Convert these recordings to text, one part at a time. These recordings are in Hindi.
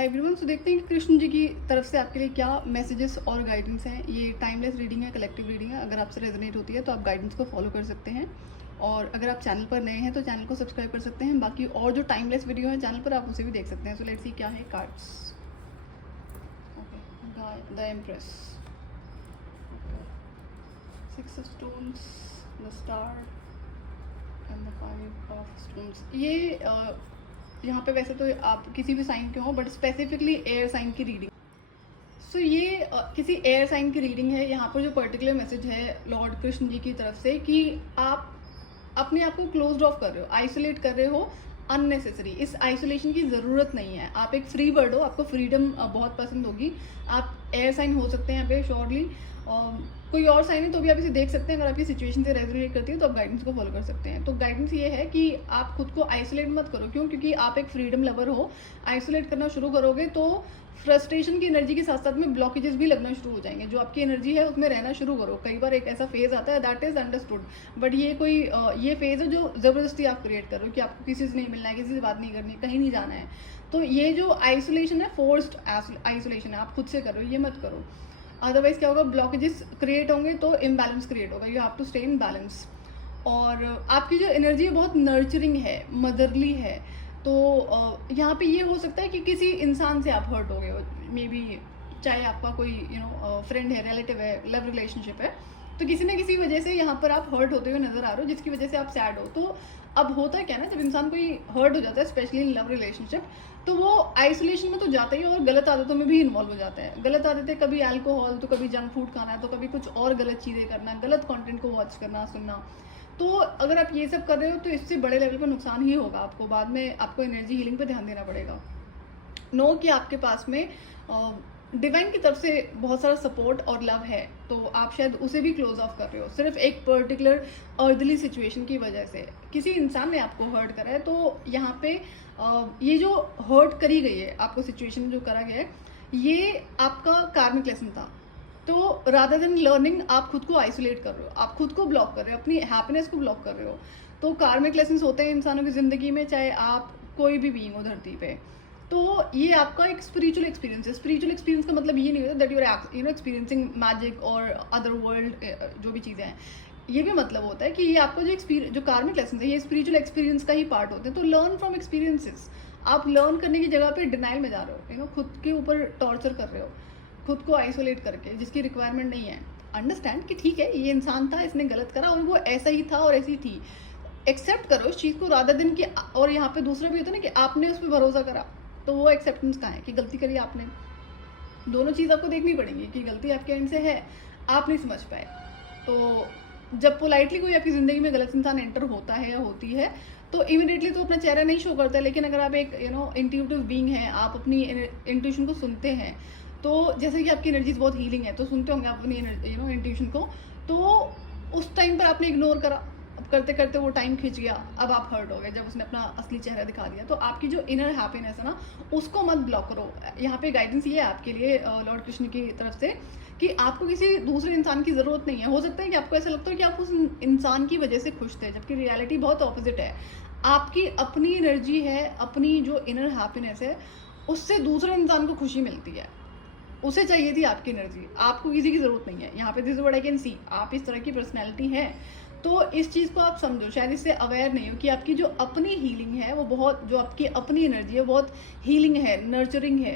Hi everyone. तो देखते हैं कि कृष्ण जी की तरफ से आपके लिए क्या मैसेजेस और गाइडेंस हैं। ये टाइमलेस रीडिंग है, कलेक्टिव रीडिंग है। अगर आपसे रेजोनेट होती है तो आप गाइडेंस को फॉलो कर सकते हैं, और अगर आप चैनल पर नए हैं तो चैनल को सब्सक्राइब कर सकते हैं। बाकी और जो टाइमलेस वीडियो है चैनल पर, आप उसे भी देख सकते हैं। सो लेट्स सी क्या है cards. Okay, the empress, six of stones, the star and the five of stones. ये यहाँ पे वैसे तो आप किसी भी साइन के हो, बट स्पेसिफिकली एयर साइन की रीडिंग। सो ये किसी एयर साइन की रीडिंग है। यहाँ पर जो पर्टिकुलर मैसेज है लॉर्ड कृष्ण जी की तरफ से कि आप अपने आप को क्लोज ऑफ कर रहे हो, आइसोलेट कर रहे हो अननेसेसरी। इस आइसोलेशन की ज़रूरत नहीं है। आप एक फ्री बर्ड हो, आपको फ्रीडम बहुत पसंद होगी। आप एयर साइन हो सकते हैं यहाँ पे श्योरली। कोई और साइन है तो भी आप इसे देख सकते हैं। अगर आपकी सिचुएशन से रेजोनेट करती है तो आप गाइडेंस को फॉलो कर सकते हैं। तो गाइडेंस ये है कि आप खुद को आइसोलेट मत करो। क्यों? क्योंकि आप एक फ्रीडम लवर हो। आइसोलेट करना शुरू करोगे तो फ्रस्ट्रेशन की एनर्जी के साथ साथ में ब्लॉकेजेस भी लगना शुरू हो जाएंगे। जो आपकी एनर्जी है उसमें रहना शुरू करो। कई बार एक ऐसा फेज आता है, दैट इज अंडरस्टूड, बट ये फेज है जो ज़बरदस्ती आप क्रिएट कर रहे हो कि आपको किसी से नहीं मिलना है, किसी से बात नहीं करनी, कहीं नहीं जाना है। तो ये जो आइसोलेशन है, फोर्स्ड आइसोलेशन है, आप खुद से कर रहे हो, ये मत करो। अदरवाइज क्या होगा, ब्लॉकेजेस क्रिएट होंगे तो इम्बैलेंस क्रिएट होगा। You have to stay in balance. और आपकी जो एनर्जी है बहुत नर्चरिंग है, मदरली है। तो यहाँ पे ये हो सकता है कि किसी इंसान से आप हर्ट हो गए हो, मे बी चाहे आपका कोई फ्रेंड है, रिलेटिव है, लव रिलेशनशिप है, तो किसी ना किसी वजह से यहाँ पर आप हर्ट होते हुए नजर आ रहे हो, जिसकी वजह से आप सैड हो। तो अब होता है क्या ना, जब इंसान कोई हर्ट हो जाता है, स्पेशली इन लव रिलेशनशिप, तो वो आइसोलेशन में तो जाता ही है और गलत आदतों में भी इन्वॉल्व हो जाता है। गलत आदतें कभी अल्कोहल, तो कभी जंक फूड खाना है, तो कभी कुछ और गलत चीज़ें करना, गलत कंटेंट को वॉच करना, सुनना। तो अगर आप ये सब कर रहे हो तो इससे बड़े लेवल पर नुकसान ही होगा आपको। बाद में आपको एनर्जी हीलिंग पे ध्यान देना पड़ेगा। नो कि आपके पास में डिवाइन की तरफ से बहुत सारा सपोर्ट और लव है, तो आप शायद उसे भी क्लोज ऑफ कर रहे हो सिर्फ एक पर्टिकुलर अर्दली सिचुएशन की वजह से। किसी इंसान ने आपको हर्ट करा है, तो यहाँ पे ये जो हर्ट करी गई है आपको, सिचुएशन में जो करा गया है, ये आपका कार्मिक लेसन था। तो रादर देन लर्निंग, आप खुद को आइसोलेट कर रहे हो, आप खुद को ब्लॉक कर रहे हो, अपनी हैप्पीनेस को ब्लॉक कर रहे हो। तो कार्मिक लेसन्स होते हैं इंसानों की ज़िंदगी में, चाहे आप कोई भी बीइंग हो धरती पे। तो ये आपका एक स्पिरिचुअल एक्सपीरियंस है। स्पिरिचुअल एक्सपीरियंस का मतलब ये नहीं होता that you are experiencing magic और अदर वर्ल्ड, जो भी चीज़ें हैं। ये भी मतलब होता है कि ये आपका जो कार्मिक लेसन है, ये स्पिरिचुअल एक्सपीरियंस का ही पार्ट होते हैं। तो लर्न फ्रॉम एक्सपीरियंसेस। आप लर्न करने की जगह पे डिनाइल में जा रहे हो, खुद के ऊपर टॉर्चर कर रहे हो, खुद को आइसोलेट करके, जिसकी रिक्वायरमेंट नहीं है। अंडरस्टैंड कि ठीक है, ये इंसान था, इसने गलत करा और वो ऐसा ही था और ऐसी थी। एक्सेप्ट करो इस चीज़ को रादर दिन कि, और यहाँ पे दूसरा भी होता है ना कि आपने उस पर भरोसा करा, तो वो एक्सेप्टेंस कहाँ है कि गलती करी आपने। दोनों चीज़ आपको देखनी पड़ेगी कि गलती आपके एंड से है, आप नहीं समझ पाए। तो जब पोलाइटली कोई आपकी ज़िंदगी में गलत इंसान एंटर होता है या होती है, तो इमीडिएटली तो अपना चेहरा नहीं शो करता है। लेकिन अगर आप एक इंट्यूटिव बीइंग है, आप अपनी इंट्यूशन को सुनते हैं, तो जैसे कि आपकी एनर्जीज बहुत हीलिंग है, तो सुनते होंगे आप अपनी इंट्यूशन को। तो उस टाइम पर आपने इग्नोर करा, अब करते करते वो टाइम खिंच गया, अब आप हर्ट हो गए जब उसने अपना असली चेहरा दिखा दिया। तो आपकी जो इनर हैप्पीनेस है ना, उसको मत ब्लॉक करो। यहाँ पे गाइडेंस ये है आपके लिए लॉर्ड कृष्ण की तरफ से कि आपको किसी दूसरे इंसान की ज़रूरत नहीं है। हो सकता है कि आपको ऐसा लगता है कि आप उस इंसान की वजह से खुश थे, जबकि रियलिटी बहुत ऑपोजिट है। आपकी अपनी एनर्जी है, अपनी जो इनर हैप्पीनेस है, उससे दूसरे इंसान को खुशी मिलती है। उसे चाहिए थी आपकी एनर्जी, आपको किसी की ज़रूरत नहीं है। यहाँ पे this is what I can see, आप इस तरह की पर्सनैलिटी है। तो इस चीज़ को आप समझो, शायद इससे अवेयर नहीं हो कि आपकी जो अपनी हीलिंग है वो बहुत, जो आपकी अपनी एनर्जी है बहुत हीलिंग है, नर्चरिंग है।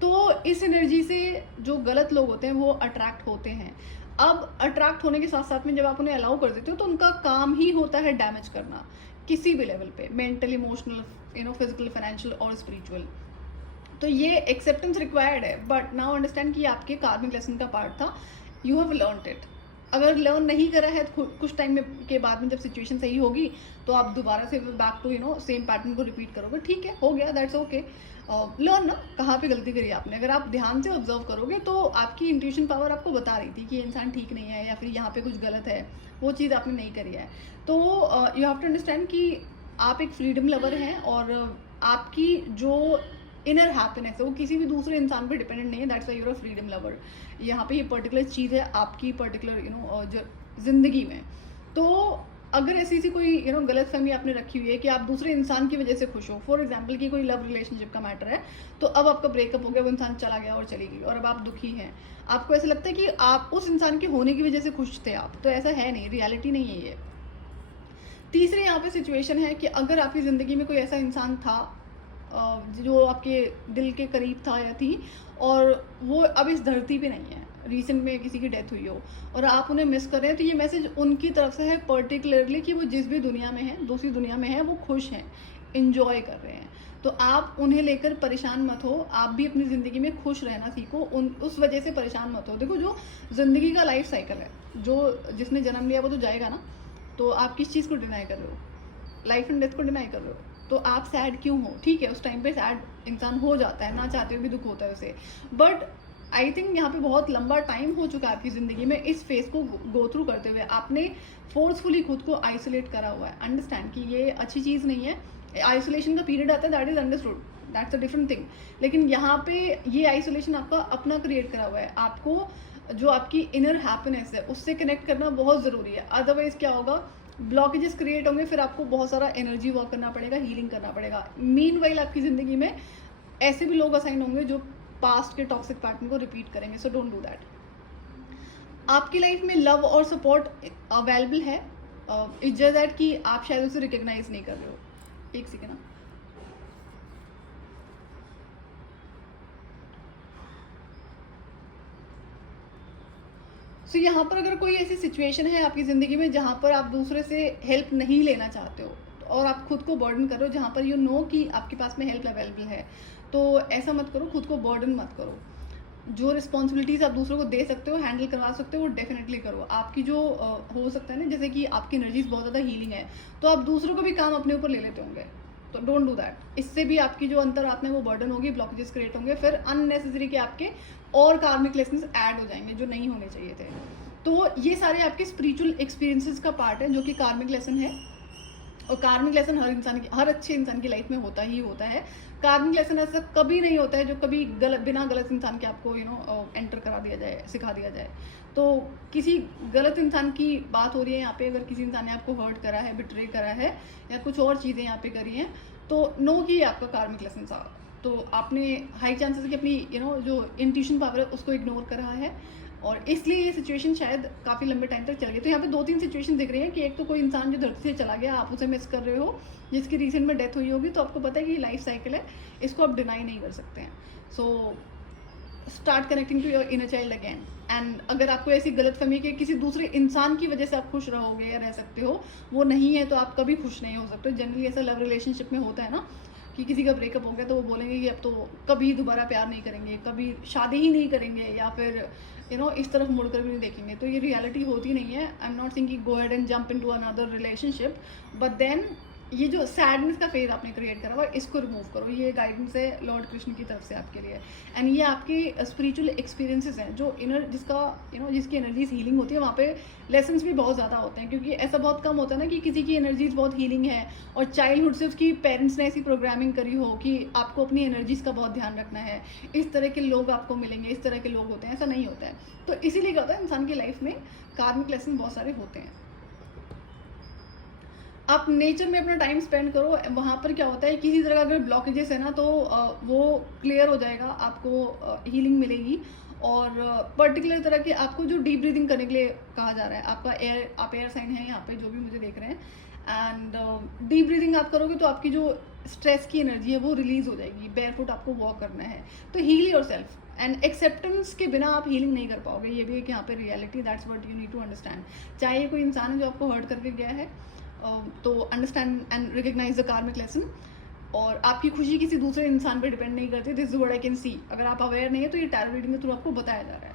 तो इस एनर्जी से जो गलत लोग होते हैं वो अट्रैक्ट होते हैं। अब अट्रैक्ट होने के साथ साथ में जब आप उन्हें अलाउ कर देते हो, तो उनका काम ही होता है डैमेज करना, किसी भी लेवल पे, मेंटल, इमोशनल, फिजिकल, फाइनेंशियल और स्पिरिचुअल। तो ये एक्सेप्टेंस रिक्वायर्ड है। बट नाउ अंडरस्टैंड कि आपके कार्मिक लेसन का पार्ट था, यू हैव लर्नड इट। अगर लर्न नहीं करा है तो कुछ टाइम में के बाद में जब सिचुएशन सही होगी, तो आप दोबारा से बैक टू सेम पैटर्न को रिपीट करोगे। ठीक है, हो गया, दैट्स ओके। लर्न ना, कहाँ पे गलती करी आपने। अगर आप ध्यान से ऑब्जर्व करोगे तो आपकी इंट्यूशन पावर आपको बता रही थी कि ये इंसान ठीक नहीं है, या फिर यहाँ पे कुछ गलत है, वो चीज़ आपने नहीं करी है। तो यू हैव टू अंडरस्टैंड कि आप एक फ्रीडम लवर हैं, और आपकी जो इनर हैप्पीनेस है वो किसी भी दूसरे इंसान पे डिपेंडेंट नहीं है। That's why you are a freedom lover. यहाँ पे ये पर्टिकुलर चीज़ है आपकी पर्टिकुलर ज़िंदगी में। तो अगर ऐसी कोई गलत फहमी आपने रखी हुई है कि आप दूसरे इंसान की वजह से खुश हो, फॉर एग्जाम्पल कि कोई लव रिलेशनशिप का मैटर है, तो अब आपका ब्रेकअप हो गया, वो इंसान चला गया और चली गई और अब आप दुखी हैं, आपको ऐसा लगता है कि आप उस इंसान के होने की वजह से खुश थे आप, तो ऐसा है नहीं, रियलिटी नहीं है ये। तीसरी यहाँ पे सिचुएशन है कि अगर आपकी ज़िंदगी में कोई ऐसा इंसान था जो आपके दिल के करीब था या थी, और वो अब इस धरती पे नहीं है, रिसेंट में किसी की डेथ हुई हो और आप उन्हें मिस कर रहे हैं, तो ये मैसेज उनकी तरफ से है पर्टिकुलरली कि वो जिस भी दुनिया में है, दूसरी दुनिया में है, वो खुश हैं, इंजॉय कर रहे हैं। तो आप उन्हें लेकर परेशान मत हो, आप भी अपनी ज़िंदगी में खुश रहना सीखो, उस वजह से परेशान मत हो। देखो, जो ज़िंदगी का लाइफ साइकिल है, जो जिसने जन्म लिया वो तो जाएगा ना, तो आप किस चीज़ को डिनाई कर रहे हो? लाइफ एंड डेथ को डिनाई कर रहे हो, तो आप सैड क्यों हो? ठीक है, उस टाइम पे सैड इंसान हो जाता है, ना चाहते हुए भी दुख होता है उसे, बट आई थिंक यहाँ पे बहुत लंबा टाइम हो चुका है आपकी ज़िंदगी में इस फेज को गो थ्रू करते हुए। आपने फोर्सफुली खुद को आइसोलेट करा हुआ है। अंडरस्टैंड कि ये अच्छी चीज़ नहीं है, आइसोलेशन का पीरियड आता है, that is understood, that's a different thing. लेकिन यहाँ पे ये आइसोलेशन आपका अपना क्रिएट करा हुआ है। आपको जो आपकी इनर हैप्पीनेस है उससे कनेक्ट करना बहुत ज़रूरी है, अदरवाइज क्या होगा, ब्लॉकेजेस क्रिएट होंगे, फिर आपको बहुत सारा एनर्जी वर्क करना पड़ेगा, हीलिंग करना पड़ेगा। मीनवाइल आपकी ज़िंदगी में ऐसे भी लोग असाइन होंगे जो पास्ट के टॉक्सिक पैटर्न को रिपीट करेंगे, सो डोंट डू दैट। आपकी लाइफ में लव और सपोर्ट अवेलेबल है, इट्स जस्ट दैट कि आप शायद उसे रिकॉग्नाइज नहीं कर रहे हो। एक सेकेंड ना, सो यहाँ पर अगर कोई ऐसी सिचुएशन है आपकी ज़िंदगी में जहाँ पर आप दूसरे से हेल्प नहीं लेना चाहते हो और आप खुद को बर्डन कर रहे हो, जहाँ पर यू नो कि आपके पास में हेल्प अवेलेबल है, तो ऐसा मत करो, खुद को बर्डन मत करो। जो रिस्पॉन्सिबिलिटीज़ आप दूसरों को दे सकते हो, हैंडल करवा सकते हो, वो डेफिनेटली करो। आपकी जो हो सकता है ना, जैसे कि आपकी एनर्जीज बहुत ज़्यादा हीलिंग है, तो आप दूसरों को भी काम अपने ऊपर ले लेते होंगे, तो डोंट डू दैट। इससे भी आपकी जो अंतरात्मा है वो बर्डन होगी, ब्लॉकेजेस क्रिएट होंगे, फिर अननेसेसरी के आपके और कार्मिक लेसन्स ऐड हो जाएंगे जो नहीं होने चाहिए थे। तो ये सारे आपके स्पिरिचुअल एक्सपीरियंसेस का पार्ट है जो कि कार्मिक लेसन है, और कार्मिक लेसन हर अच्छे इंसान की लाइफ में होता ही होता है। कार्मिक लेसन ऐसा कभी नहीं होता है जो कभी बिना गलत इंसान के आपको एंटर करा दिया जाए, सिखा दिया जाए। तो किसी गलत इंसान की बात हो रही है यहाँ पे, अगर किसी इंसान ने आपको हर्ट करा है, बिट्रे करा है या कुछ और चीज़ें यहाँ पे करी हैं, तो नो कि आपका कार्मिक लेसन था, तो आपने हाई चांसेस कि अपनी जो इंट्यूशन पावर है उसको इग्नोर करा है, और इसलिए ये सिचुएशन शायद काफ़ी लंबे टाइम तक चल गई। तो यहाँ पे 2-3 सिचुएशन दिख रही है कि एक तो कोई इंसान जो धरती से चला गया, आप उसे मिस कर रहे हो, जिसकी रिसेंट में डेथ हुई होगी, तो आपको पता है कि ये लाइफ साइकिल है, इसको आप डिनाई नहीं कर सकते हैं। So start connecting to your inner child again. And अगर आपको ऐसी गलत फहमी कि किसी दूसरे इंसान की वजह से आप खुश रहोगे या रह सकते हो, वो नहीं है, तो आप कभी खुश नहीं हो सकते। जनरली ऐसा लव रिलेशनशिप में होता है ना कि किसी का ब्रेकअप हो गया तो वो बोलेंगे कि अब तो कभी दोबारा प्यार नहीं करेंगे, कभी शादी ही नहीं करेंगे, या फिर इस तरफ मुड़कर भी नहीं देखेंगे। तो ये रियलिटी होती नहीं है। आई एम नॉट सेइंग कि go ahead and jump into another relationship, but then ये जो सैडनेस का फेज आपने क्रिएट करा हुआ, इसको रिमूव करो। ये गाइडेंस है लॉर्ड कृष्ण की तरफ से आपके लिए, एंड ये आपके स्पिरिचुअल एक्सपीरियंसेस हैं जो जिसकी एनर्जीज हीलिंग होती है, वहाँ पे लेसन्स भी बहुत ज़्यादा होते हैं, क्योंकि ऐसा बहुत कम होता है ना कि किसी की एनर्जीज बहुत हीलिंग है और चाइल्डहुड से उसकी पेरेंट्स ने ऐसी प्रोग्रामिंग करी हो कि आपको अपनी एनर्जीज का बहुत ध्यान रखना है, इस तरह के लोग आपको मिलेंगे, इस तरह के लोग होते हैं, ऐसा नहीं होता है। तो इसीलिए क्या होता है, इंसान की लाइफ में कार्मिक लेसन बहुत सारे होते हैं। आप नेचर में अपना टाइम स्पेंड करो, वहाँ पर क्या होता है, किसी तरह का अगर ब्लॉकेजेस है ना, तो वो क्लियर हो जाएगा, आपको हीलिंग मिलेगी। और पर्टिकुलर तरह के आपको जो डीप ब्रीदिंग करने के लिए कहा जा रहा है, आप एयर साइन है यहाँ पे जो भी मुझे देख रहे हैं, एंड डीप ब्रीदिंग आप करोगे तो आपकी जो स्ट्रेस की एनर्जी है वो रिलीज हो जाएगी। बेयरफुट आपको वॉक करना है, तो हील योरसेल्फ, एंड एक्सेप्टेंस के बिना आप हीलिंग नहीं कर पाओगे। ये भी एक यहाँ पे reality, that's what you need to understand. चाहे ये कोई इंसान है जो आपको हर्ट करके गया है, तो understand and recognise the karmic lesson. और आपकी खुशी किसी दूसरे इंसान पे डिपेंड नहीं करती, this is what I can see. अगर आप अवेयर नहीं है तो ये टैरो रीडिंग के थ्रू आपको बताया जा रहा है।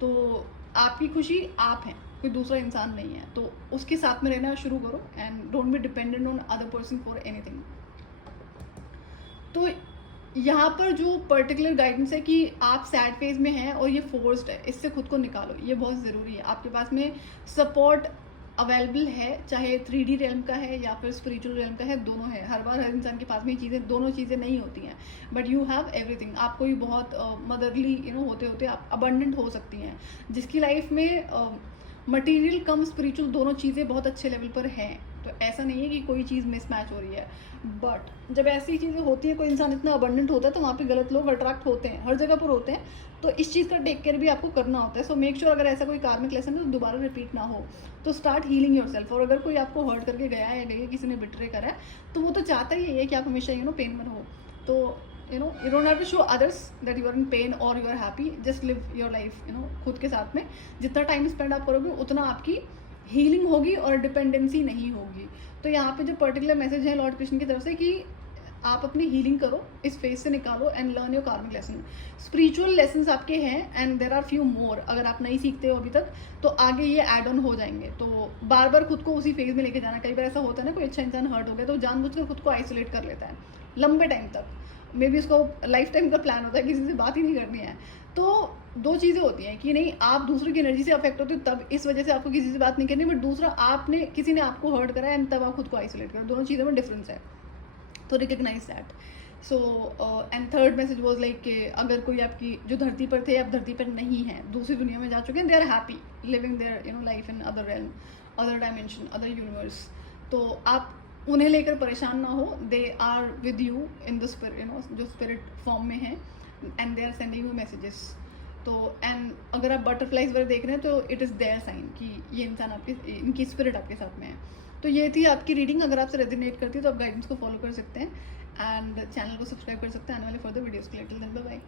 तो आपकी खुशी आप हैं, कोई दूसरा इंसान नहीं है, तो उसके साथ में रहना शुरू करो, and don't be dependent on other person for anything. तो यहाँ पर जो पर्टिकुलर गाइडेंस है कि आप सैड फेज में हैं और ये फोर्स्ड है, इससे खुद को निकालो, ये बहुत ज़रूरी है। आपके पास में सपोर्ट अवेलेबल है, चाहे 3D रेल्म का है या फिर स्पिरिचुअल रेल्म का है, दोनों है। हर बार हर इंसान के पास में चीज़ें, दोनों चीज़ें नहीं होती हैं, बट यू हैव एवरीथिंग। आप कोई बहुत मदरली होते आप अबंडेंट हो सकती हैं, जिसकी लाइफ में मटेरियल कम स्पिरिचुअल दोनों चीज़ें बहुत अच्छे लेवल पर हैं, तो ऐसा नहीं है कि कोई चीज़ मिसमैच हो रही है। बट जब ऐसी चीज़ें होती हैं, कोई इंसान इतना अबंडेंट होता है, तो वहाँ पे गलत लोग अट्रैक्ट होते हैं, हर जगह पर होते हैं, तो इस चीज़ का टेक केयर भी आपको करना होता है। सो मेक श्योर अगर ऐसा कोई कार्मिक लेसन है तो दोबारा रिपीट ना हो, तो स्टार्ट हीलिंग योरसेल्फ। और अगर कोई आपको हर्ट करके गया है या गई है, किसी ने बिट्रे करा है, तो वो तो चाहता ही है कि आप हमेशा पेन में रहो। तो you don't have to show others that you are in pain or you are happy. Just live your life खुद के साथ में जितना टाइम स्पेंड आप करोगे उतना आपकी हीलिंग होगी और डिपेंडेंसी नहीं होगी। तो यहाँ पे जो पर्टिकुलर मैसेज है लॉर्ड कृष्ण की तरफ से कि आप अपनी हीलिंग करो, इस फेज से निकालो and learn your karmic lesson. Spiritual lessons आपके हैं and there are few more. अगर आप नहीं सीखते हो अभी तक तो आगे ये ऐड ऑन हो जाएंगे। तो बार बार खुद को उसी फेज में लेके जाना, कई बार ऐसा होता है ना, कोई अच्छा इंसान हर्ट हो गया तो जानबूझकर खुद को आइसोलेट कर लेता है लंबे टाइम तक, मे बी उसको लाइफ टाइम का प्लान होता है किसी से बात ही नहीं करनी है। तो दो चीज़ें होती हैं कि नहीं आप दूसरे की एनर्जी से अफेक्ट होते हो तब इस वजह से आपको किसी से बात नहीं करनी, बट दूसरा आपने किसी ने आपको हर्ट करा एंड तब आप खुद को आइसोलेट करो, दोनों चीज़ों में डिफरेंस है। तो recognise that. So and third message was like कि अगर कोई आपकी जो धरती पर थे आप धरती पर नहीं हैं, दूसरी दुनिया में जा चुके हैं, they are happy living their life in other realm, other dimension, other universe, तो आप उन्हें लेकर परेशान ना हो। They are with you in the spirit जो स्पिरिट फॉर्म में है and they are sending you messages. तो एंड अगर आप बटरफ्लाइज वगैरह देख रहे हैं तो इट इज़ देयर साइन कि ये इंसान आपके, इनकी स्पिरिट आपके साथ में है। तो ये थी आपकी रीडिंग। अगर आपसे रेजोनेट करती है तो आप गाइडेंस को फॉलो कर सकते हैं एंड चैनल को सब्सक्राइब कर सकते हैं आने वाले फर्दर वीडियोज़ के लिए। Till then bye bye.